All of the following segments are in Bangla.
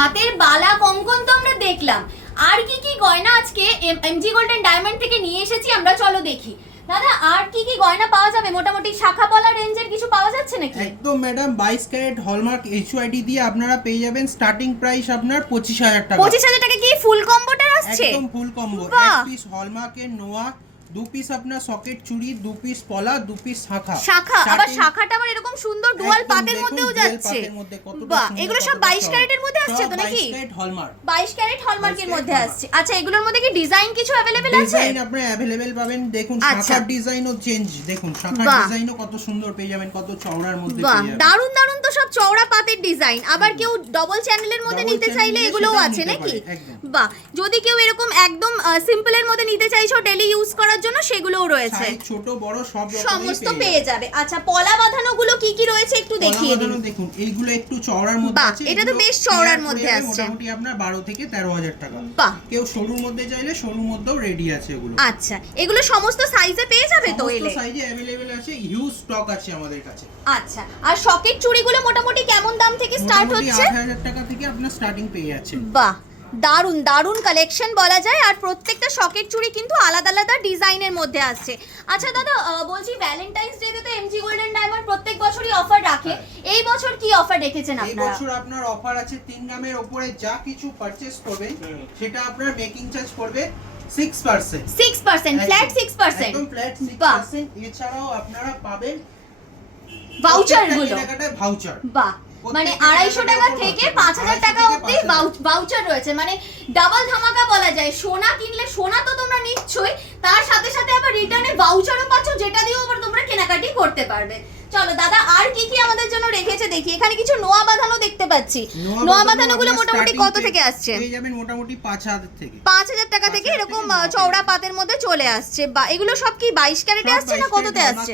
হাতের বালা কঙ্কন তো আমরা দেখলাম, আর কি কি গয়না আজকে এমজি গোল্ডেন ডায়মন্ড থেকে নিয়ে এসেছি আমরা, চলো দেখি। দাদা আর কি কি গয়না পাওয়া যাবে? মোটামুটি শাখা পলা রেঞ্জের কিছু পাওয়া যাচ্ছে নাকি? একদম ম্যাডাম, 22 ক্যারেট হলমার্ক এইচইডি দিয়ে আপনারা পেয়ে যাবেন স্টার্টিং প্রাইস আপনার 25,000 টাকা। 25,000 টাকা কি ফুল কম্বোটা আসছে? একদম ফুল কম্বো, বাহ! এক পিস হলমার্কের নোয়া, 2 পিস আপনার সকেট চুড়ি, 2 পিস পলা, 2 পিস শাখা। আবার শাখাটা আবার এরকম সুন্দর ডুয়াল পাতের মধ্যেও যাচ্ছে। বাহ, এগুলো সব 22 ক্যারেটের মধ্যে আসছে তো নাকি? 22 ক্যারেট হলমার্ক, 22 ক্যারেট হলমার্কের মধ্যে আসছে। আচ্ছা, এগুলোর মধ্যে কি ডিজাইন কিছু अवेलेबल আছে? ডিজাইন আপনারা अवेलेबल পাবেন। দেখুন শাখার ডিজাইনও চেঞ্জ, দেখুন শাখার ডিজাইনও কত সুন্দর পেয়ে যাবেন, কত চওড়ার মধ্যে পেয়ে যাবেন। দারুন দারুন তো সব চওড়া পাতের ডিজাইন। আবার কেউ ডবল চ্যানেলের মধ্যে নিতে চাইলে এগুলোও আছে নাকি? বাহ, যদি কেউ এরকম একদম সিম্পলের মধ্যে নিতে চাইছো ডেইলি ইউজ করার জন্য, সেগুলোও রয়েছে, ছোট বড় সব রকমই সমস্ত পেয়ে যাবে। আচ্ছা, পলা বাঁধানো গুলো কি কি রয়েছে একটু দেখিয়ে দিন। দেখুন এইগুলো একটু চওড়ার মধ্যে আছে, এটা তো বেশ চওড়ার মধ্যে আছে, মোটামুটি আপনার 12 থেকে 13,000 টাকা। বাহ, কেউ সরুর মধ্যে চাইলে সরুর মধ্যেও রেডি আছে এগুলো। আচ্ছা, এগুলো সমস্ত সাইজে পেয়ে যাবে তো? এলে সমস্ত সাইজে अवेलेबल আছে, হিউজ স্টক আছে আমাদের কাছে। আচ্ছা, আর সকেট চুড়িগুলো মোটামুটি কেমন দাম থেকে স্টার্ট হচ্ছে? 8,000 টাকা থেকে আপনার স্টার্টিং পেয়ে যাচ্ছে। বাহ, দারুন দারুন কালেকশন বলা যায়। আর প্রত্যেকটা সকেট চুড়ি কিন্তু আলাদা আলাদা ডিজাইনের মধ্যে আসছে। আচ্ছা দাদা, বলছি ভ্যালেন্টাইন্স ডে তে তো এমজি গোল্ডেন ডায়মন্ড প্রত্যেক বছরই অফার রাখে, এই বছর কি অফার রেখেছেন এই আপনারা? বছর আপনার অফার আছে 3 গ্রামের উপরে যা কিছু পারচেজ করবেন সেটা আপনার মেকিং চার্জ পড়বে 6%। 6% ফ্ল্যাট 6%, একদম ফ্ল্যাট 6%। এছাড়াও আপনারা পাবেন ভাউচার গুলো, ভাউচার। বাহ, মানে 250 টাকা থেকে 5,000 টাকা অবধি ভাউচার রয়েছে, মানে ডাবল ধামাকা বলা যায়। সোনা কিনলে সোনা তো তোমরা নিচ্ছই, তার সাথে সাথে আবার রিটার্নে ভাউচারও পাচ্ছ, যেটা দিয়েও আবার তোমরা কেনাকাটি করতে পারবে। চলো দাদা, আর কি কি আমাদের জন্য রেখেছে দেখি। এখানে কিছু নোয়া বাঁধানো দেখতে পাচ্ছি। নোয়া বাঁধানো গুলো মোটামুটি কত থেকে আসছে? পেয়ে যাবেন মোটামুটি 5,000 থেকে। 5,000 টাকা থেকে এরকম চওড়া পাতের মধ্যে চলে আসছে। বা এগুলো সব কি 22 ক্যারেটে আসছে না কততে আসছে?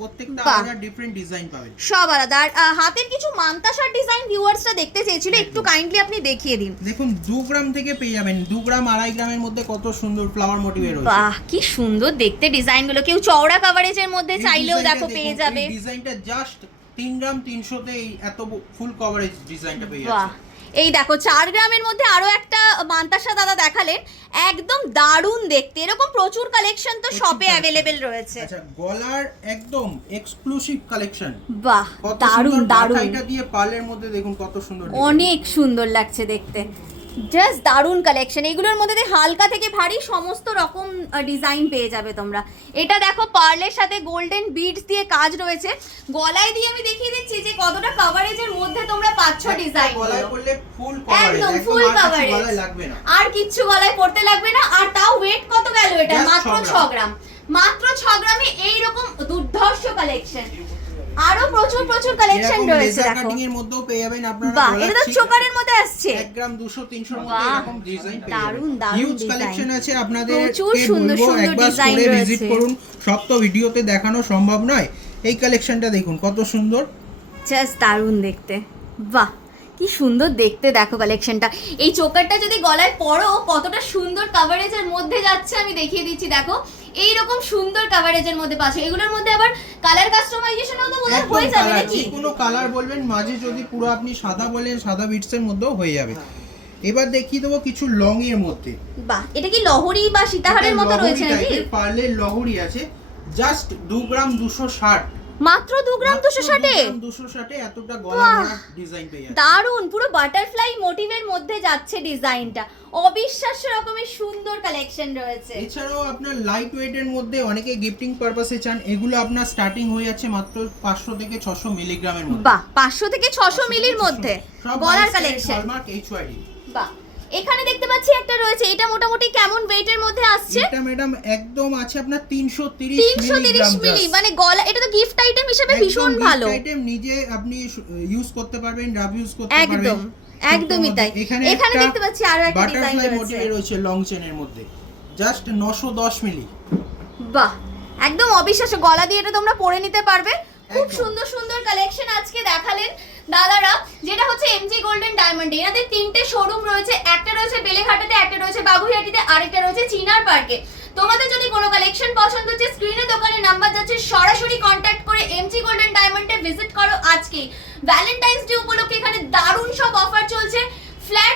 প্রত্যেকটা আলাদা ডিফারেন্ট ডিজাইন পাবেন, সব আলাদা। আর হাতের কিছু মানতাসার ডিজাইন ভিউয়ার্সরা দেখতে চেয়েছিল, একটু কাইন্ডলি আপনি দেখিয়ে দিন। দেখুন 2 গ্রাম থেকে পেয়ে যাবেন, 2 গ্রাম 2.5 গ্রামের মধ্যে কত সুন্দর ফ্লাওয়ার মোটিভে রয়েছে। বাহ, কি সুন্দর দেখতে ডিজাইনগুলো। কেউ চওড়া কভারেজের মধ্যে চাইলেও দেখো পেয়ে যাবে। এই ডিজাইনটা জাস্ট 3 গ্রাম 300 তে এত ফুল কভারেজ ডিজাইনটা পেয়ে বাহ, যাচ্ছে। এই দেখো 4 গ্রামের মধ্যে আরো একটা মানতাসা দাদা দেখালেন, একদম দারুণ দেখতে। এরকম প্রচুর কালেকশন তো শপে अवेलेबल রয়েছে। আচ্ছা, গলার একদম এক্সক্লুসিভ কালেকশন। বাহ, দারুণ দারুণ। এটা দিয়ে পালের মধ্যে দেখুন কত সুন্দর, অনেক সুন্দর লাগছে দেখতে, জাস্ট দারুণ কালেকশন। এগুলোর মধ্যে হালকা থেকে ভারী সমস্ত রকম ডিজাইন পেয়ে যাবে তোমরা। এটা দেখো পার্লের সাথে গোল্ডেন বিডস দিয়ে কাজ রয়েছে। গলায় দিয়ে আমি দেখিয়ে দিচ্ছি যে কতটা কভারেজের মধ্যে তোমরা পাচ্ছ ডিজাইন। গলায় পরলে ফুল কভারেজ, একদম ফুল কভারেজ, গলায় লাগবে না, আর কিচ্ছু গলায় পড়তে লাগবে না। আর তাও ওয়েট কত গেল এটা? মাত্র 6 গ্রাম। মাত্র 6 গ্রামে এই রকম দুর্ধর্ষ কালেকশন। আরো প্রচুর প্রচুর কালেকশন রয়েছে দেখো। কাটিং এর মধ্যেও পেয়ে যাবেন আপনারা। বাহ, এটা তো চোকারের মধ্যে আসছে। 1 গ্রাম 200-300 এর মধ্যে এরকম ডিজাইন পেয়ে যাবেন। দারুণ দারুণ হিউজ কালেকশন আছে আপনাদের। প্রচুর সুন্দর সুন্দর ডিজাইন রয়েছে। ভিজিট করুন, সব তো ভিডিওতে দেখানো সম্ভব নয়। এই কালেকশনটা দেখুন কত সুন্দর, জাস্ট দারুণ দেখতে। বাহ, কি সুন্দর দেখতে দেখো কালেকশনটা। এই চোকারটা যদি গলায় পরো কতটা সুন্দর কভারেজের মধ্যে যাচ্ছে আমি দেখিয়ে দিচ্ছি। দেখো এইরকম সুন্দর কভারেজের মধ্যে পাচ্ছ। এগুলোর মধ্যে আবার কালার কাস্টমাইজেশনও তো বোধহয় হয়ে যাবে নাকি? যে কোনো কালার বলবেন, মাঝে যদি পুরো আপনি সাদা বলেন সাদা বিটস এর মধ্যেও হয়ে যাবে। এবার দেখিয়ে দেবো কিছু লং এর মধ্যে। বাহ, এটা কি লহরি বা সীতাহারের মতো রয়েছে নাকি? পার্লের লহরি আছে, জাস্ট 2 গ্রাম 260। মাত্র 2 গ্রাম 260 এ 260 এ এতটা গলা ভরা ডিজাইন পেয়ে যাচ্ছে। দারুন, পুরো বাটারফ্লাই মোটিভের মধ্যে যাচ্ছে ডিজাইনটা। অবিশ্বাস্য রকমের সুন্দর কালেকশন রয়েছে। এছাড়াও আপনার লাইট ওয়েট এর মধ্যে অনেকে গিফটিং পারপাসে চান, এগুলো আপনার স্টার্টিং হয়ে যাচ্ছে মাত্র 500 থেকে 600 মিলিগ্রামের মধ্যে। বাহ, 500 থেকে 600 মিলির মধ্যে গলার কালেকশন। হলমার্ক এইচইডি। বাহ, এখানে দেখতে পাচ্ছি একটা রয়েছে, এটা মোটামুটি কেমন ওয়েটের মধ্যে আসছে? এটা ম্যাডাম একদম আছে আপনার 330 মিলি, মানে গলা। এটা তো গিফট আইটেম হিসেবে ভীষণ ভালো। গিফট আইটেম, নিজে আপনি ইউজ করতে পারবেন, রাব ইউজ করতে পারবেন। একদম একদমই তাই। এখানে দেখতে পাচ্ছি আরো একটা ডিজাইন রয়েছে লং চেনের মধ্যে, জাস্ট 910 মিলি। বাহ, একদম অবিশ্বাস্য। গলা দিয়ে এটা তোমরা পরে নিতে পারবে। খুব সুন্দর সুন্দর কালেকশন আজকে দেখালেন দাদারা, যেটা হচ্ছে এমজি গোল্ডেন ডায়মন্ড। এনাদের 3টে শোরুম রয়েছে, একটা রয়েছে বেলেঘাটাতে, একটা রয়েছে বাবুইহাটিতে, আরেকটা রয়েছে চিনার পার্কে। তোমাদের যদি কোনো কালেকশন পছন্দ হচ্ছে, স্ক্রিনে দোকানের নাম্বার যাচ্ছে, সরাসরি কন্ট্যাক্ট করে এমজি গোল্ডেন ডায়মন্ডে ভিজিট করো আজকেই। ভ্যালেন্টাইন্স ডে উপলক্ষে এখানে দারুণ সব অফার চলছে। ফ্ল্যাট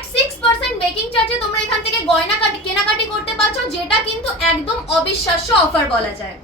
কেনাকাটি করতে পারছো, যেটা কিন্তু একদম অবিশ্বাস্য অফার বলা যায়।